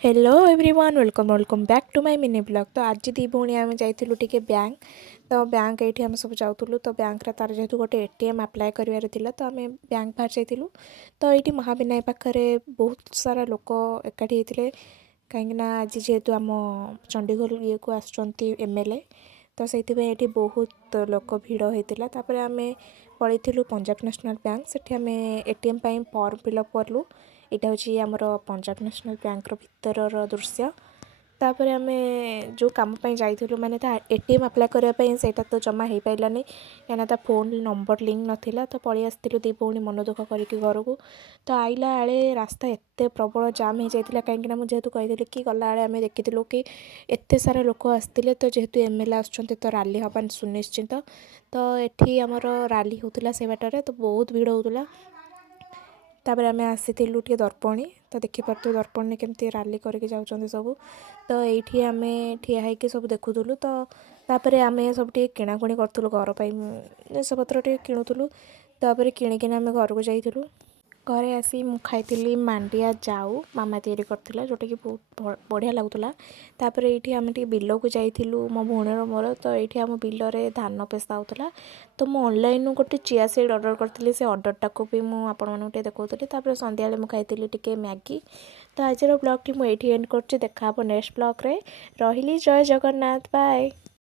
Hello everyone welcome welcome back to my mini blog. तो आज दी भौणी आम जाइलु टिके बैंक। तो बैंक ये आम सब जाऊँ तो बैंक तार जेहतु गोटे एटीएम अप्लाई करार तो आम बैंक बाहर जाइलु। तो ये महाविनायक पाखे बहुत सारा लोक एकाठी होते कहीं आज जेहेतु आम चंडीगढ़ ये को एमएलए तो से बहुत लोक भिड़ होता। आम पलू पंजाब नेशनल बैंक से आम एटीएम फॉर्म फिलअप कलु। यहाँ हूँ आमर पंजाब नेशनल बैंक भितर दृश्य। तापर आम जो कमपाई जाइलु माने एटीएम अप्लाई करने से तो जमा हो पारानी कहीं फोन नंबर लिंक नाला। तो पलि आसलु दी भौणी मन दुख करके घर को। तो आइला आले रास्ता एत प्रबल जाम हो जाता कहीं मुझे कही कि गला आम देखीलु कि एत सारा लोक आसते। तो जेहेतु एमएलए आसुँच तो राली हवा सुनिश्चित। तो ये आमर राली होता से बाटर तो बहुत भिड़ होता। तापर आम आसीलु टे दर्पणी तो देखिपे दर्पणी केमती राली करके जाऊँ सब। तो ये आम ठिया होगी सब देखुलु। तो तापर आम सब किणाकुणी करूँ घर पर जिनपतर टे किणुलु। तापर किणिकिना आम घर को जाइलु। घरे आसी मु खाई मांडिया जाऊ मामा तैयारी करथिला जोटा कि बहुत बढ़िया लगुला। तापर ये आम बिल को जाइलु मो भौणीर मोर। तो ये आम बिल में धान पेसा होता। तो मुझे ऑनलाइन गोटे चिया सीड ऑर्डर करी से ऑर्डरटा को भी मुझे देखा। तापर संध्या मुझे खाई टे मैगी। तो आज ब्लॉग टी मुझे एंड कर देखा नेक्स्ट ब्लॉग रे। रही जय जगन्नाथ बाय।